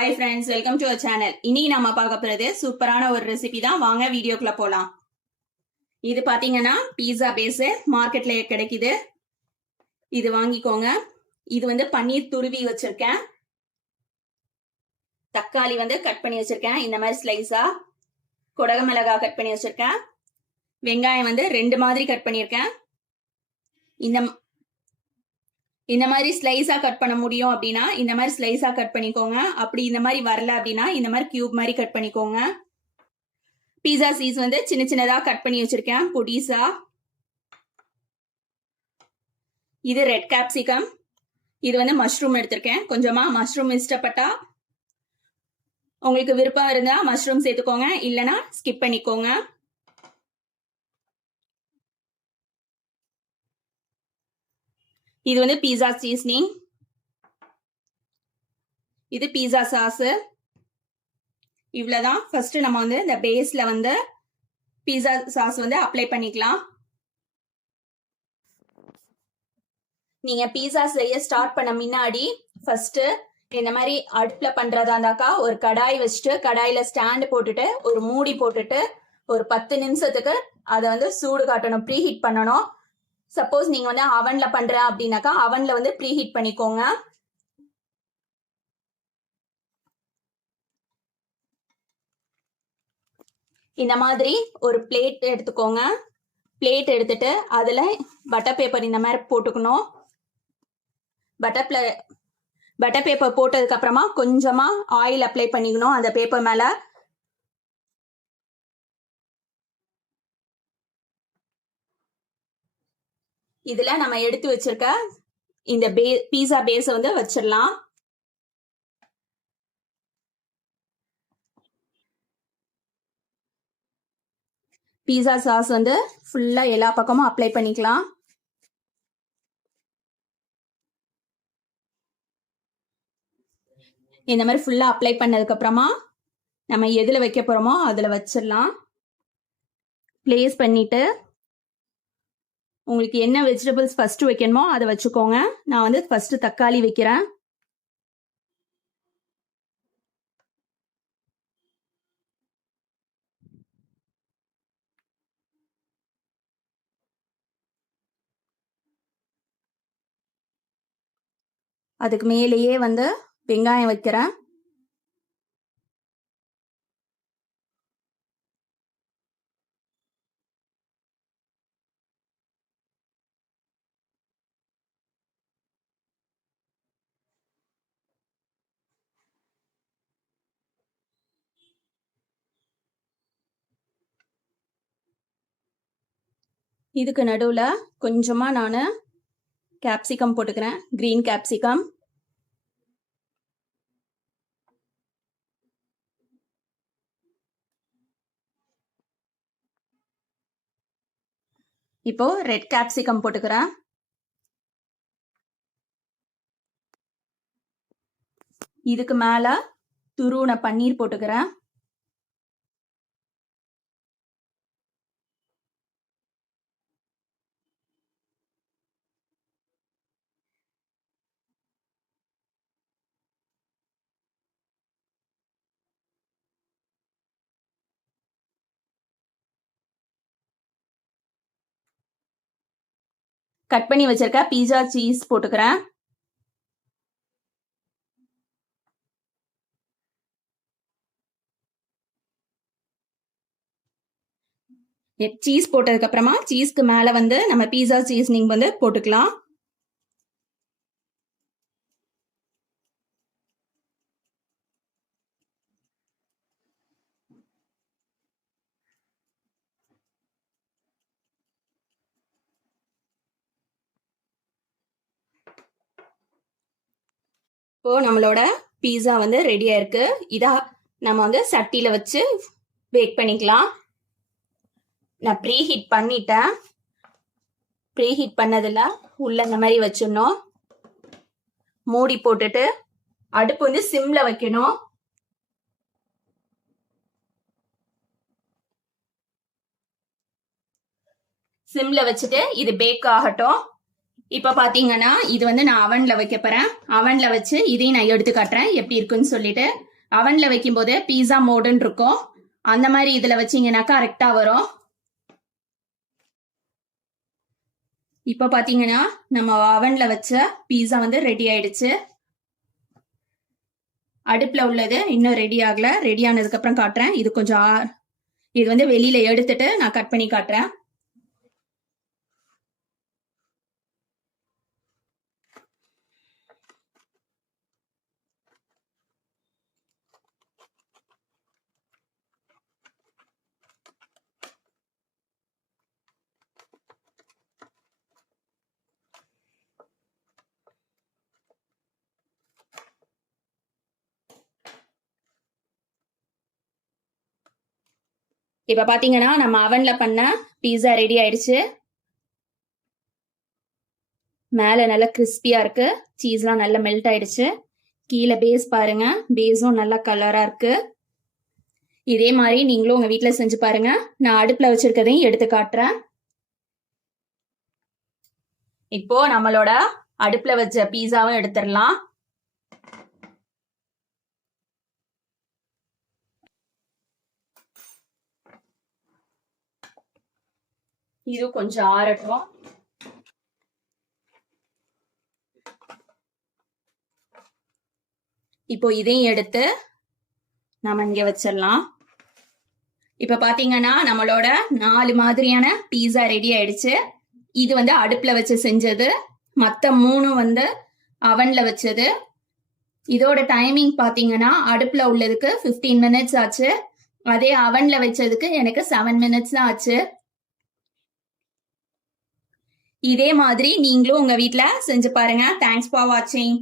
Hi friends, welcome to our channel. இன்னைக்கு நம்ம பார்க்க போறது சூப்பரான ஒரு ரெசிபி தான். வாங்க வீடியோக்குள்ள போலாம். இது பாத்தீங்கன்னா பீஸா பேஸ் மார்க்கெட்ல கிடைக்குது. இது வாங்கிக்கோங்க. இது வந்து பன்னீர் துருவி வச்சிருக்கேன். தக்காளி வந்து கட் பண்ணி வச்சிருக்கேன் இந்த மாதிரி ஸ்லைஸா. கொடக மிளகாய் கட் பண்ணி வச்சிருக்கேன். வெங்காயம் வந்து 2 மாதிரி கட் பண்ணியிருக்கேன். இந்த மாதிரி ஸ்லைஸா கட் பண்ண முடியும் அப்படின்னா இந்த மாதிரி ஸ்லைஸா கட் பண்ணிக்கோங்க. அப்படி இந்த மாதிரி வரல அப்படின்னா இந்த மாதிரி கியூப் மாதிரி கட் பண்ணிக்கோங்க. பீஸா சீஸ் வந்து சின்ன சின்னதா கட் பண்ணி வச்சிருக்கேன் பொடிசா. இது ரெட் கேப்சிகம். இது வந்து மஷ்ரூம் எடுத்திருக்கேன். கொஞ்சமா மஷ்ரூம் இஷ்டப்பட்டா உங்களுக்கு விருப்பம் இருந்தா மஷ்ரூம் சேர்த்துக்கோங்க, இல்லைன்னா ஸ்கிப் பண்ணிக்கோங்க. இது வந்து பீஸா சீசனிங். இது பீஸா சாஸ். இவ்வளவுதான். ஃபர்ஸ்ட் நம்ம வந்து இந்த பேஸ்ல வந்து பீஸா சாஸ் வந்து அப்ளை பண்ணிக்கலாம். நீங்க பீஸா செய்ய ஸ்டார்ட் பண்ண முன்னாடி ஃபர்ஸ்ட் இந்த மாதிரி அடுப்புல பண்றதா இருந்தாக்கா ஒரு கடாய் வச்சுட்டு கடாயில ஸ்டாண்ட் போட்டுட்டு ஒரு மூடி போட்டுட்டு ஒரு 10 நிமிஷத்துக்கு அதை வந்து சூடு காட்டணும், ப்ரீ ஹீட் பண்ணணும். சப்போஸ் நீங்க வந்து அவன்ல பண்றேன் அப்படின்னாக்கா அவன்ல வந்து ப்ரீ ஹீட் பண்ணிக்கோங்க. இந்த மாதிரி ஒரு பிளேட் எடுத்துக்கோங்க. பிளேட் எடுத்துட்டு அதுல பட்டர் பேப்பர் இந்த மாதிரி போட்டுக்கணும். பட்டர் பேப்பர் போட்டதுக்கு அப்புறமா கொஞ்சமா ஆயில் அப்ளை பண்ணிக்கணும் அந்த பேப்பர் மேல. இதுல நம்ம எடுத்து வச்சிருக்க இந்த பீஸா பேஸ் வந்து வச்சிடலாம். பீஸா சாஸ் வந்து ஃபுல்லா எல்லா பக்கமும் அப்ளை பண்ணிக்கலாம். இந்த மாதிரி ஃபுல்லா அப்ளை பண்ணதுக்கு அப்புறமா நம்ம எதுல வைக்க போறோமோ அதுல வச்சிடலாம். பிளேஸ் பண்ணிட்டு உங்களுக்கு என்ன வெஜிடபிள்ஸ் ஃபர்ஸ்ட் வைக்கணுமோ அதை வச்சுக்கோங்க. நான் வந்து ஃபர்ஸ்ட் தக்காளி வைக்கிறேன். அதுக்கு மேலேயே வந்து வெங்காயம் வைக்கிறேன். இதுக்கு நடுவுல கொஞ்சமா நான் கேப்சிகம் போட்டுக்கிறேன், கிரீன் கேப்சிகம். இப்போ ரெட் கேப்சிகம் போட்டுக்கிறேன். இதுக்கு மேல துருவன பன்னீர் போட்டுக்கிறேன். கட் பண்ணி வச்சிருக்க பீஸா சீஸ் போட்டுக்கிறேன். சீஸ் போட்டதுக்கு அப்புறமா சீஸ்க்கு மேல வந்து நம்ம பீஸா சீசனிங் வந்து போட்டுக்கலாம். இப்போ நம்மளோட பீஸா வந்து ரெடியா இருக்கு. இதா நம்ம வந்து சட்டியில வச்சு பேக் பண்ணிக்கலாம். நான் ப்ரீ ஹீட் பண்ணிட்டேன். ப்ரீ ஹீட் பண்ணதுல உள்ள இந்த மாதிரி வச்சிடணும். மூடி போட்டுட்டு அடுப்பு வந்து சிம்ல வைக்கணும். சிம்ல வச்சுட்டு இது பேக் ஆகட்டும். இப்ப பாத்தீங்கன்னா இது வந்து நான் அவன்ல வைக்க போறேன். அவன்ல வச்சு இதையும் நான் எடுத்து காட்டுறேன் எப்படி இருக்குன்னு சொல்லிட்டு. அவன்ல வைக்கும் போது பீஸா மோடுன்னு இருக்கும். அந்த மாதிரி இதுல வச்சீங்கன்னா கரெக்டா வரும். இப்ப பாத்தீங்கன்னா நம்ம அவன்ல வச்ச பீஸா வந்து ரெடி ஆயிடுச்சு. அடுப்புல உள்ளது இன்னும் ரெடி ஆகல. ரெடி ஆனதுக்கு அப்புறம் காட்டுறேன். இது கொஞ்சம் இது வந்து வெளியில எடுத்துட்டு நான் கட் பண்ணி காட்டுறேன். இப்ப பாத்தீங்கன்னா நம்ம அவன்ல பண்ண பீஸா ரெடி ஆயிடுச்சு. மேல நல்லா கிறிஸ்பியா இருக்கு. சீஸ்லாம் நல்லா மெல்ட் ஆயிடுச்சு. கீழே பேஸ் பாருங்க, பேஸும் நல்லா கலரா இருக்கு. இதே மாதிரி நீங்களும் உங்க வீட்டுல செஞ்சு பாருங்க. நான் அடுப்புல வச்சிருக்கதையும் எடுத்து காட்டுறேன். இப்போ நம்மளோட அடுப்புல வச்ச பீஸாவும் எடுத்துடலாம். இது கொஞ்சம் ஆறட்டும். இப்போ இதையும் எடுத்து நம்ம இங்க வச்சிடலாம். இப்ப பாத்தீங்கன்னா நம்மளோட 4 மாதிரியான பீஸா ரெடி ஆயிடுச்சு. இது வந்து அடுப்புல வச்சு செஞ்சது, மத்த 3 வந்து அவன்ல வச்சது. இதோட டைமிங் பாத்தீங்கன்னா அடுப்புல உள்ளதுக்கு 15 மினிட்ஸ் ஆச்சு. அதே அவன்ல வச்சதுக்கு எனக்கு 7 மினிட்ஸ் தான் ஆச்சு. இதே மாதிரி நீங்களும் உங்க வீட்டுல செஞ்சு பாருங்க. தேங்க்ஸ் ஃபார் வாட்சிங்.